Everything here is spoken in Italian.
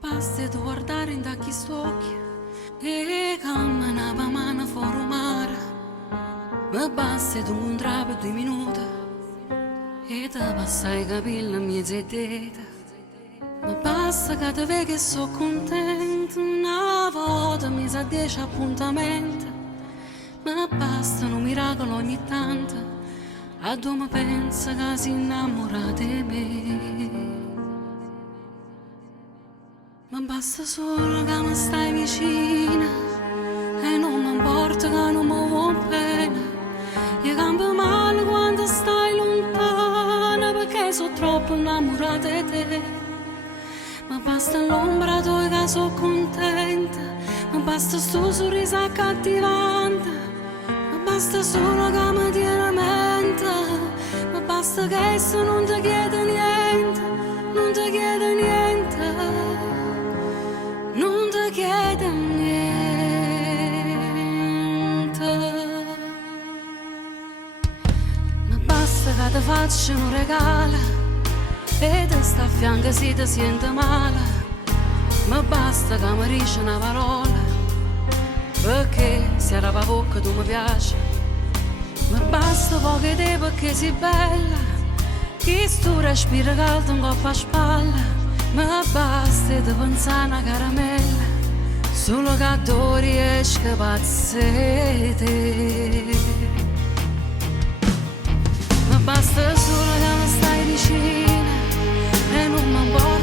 basta di guardare in tacchi stocchi e camminava mano fuori mare. Mi basta di incontrare 2 minuti e ti passai i capelli a mia zedetta. Mi basta che ti vedi che sono contenta. Una volta mi sa 10 appuntamenti. Mi basta un miracolo ogni tanto a dove mi pensa che si innamora di me. Ma basta solo che mi stai vicina e non mi importa che non mi vuoi bene. Io cambio male quando stai lontana perché sono troppo innamorata di te. Ma basta l'ombra tua che sono contenta. Ma basta sto sorriso accattivante. Ma basta solo che mi tieni a mente. Ma basta che se non ti chiede niente, non ti chiede niente. Non ti chiede niente. Ma basta che ti faccia un regalo e ti sta a fianco se ti sente male. Ma basta che mi dici una parola perché se era la bocca tu mi piaci. Ma basta poco tempo perché sei bella che sto respiro caldo un coppa a spalla. Ma basta di pensare una caramella solo che tu riesci a pazzire. Ma basta solo che mi stai vicina e non mi importa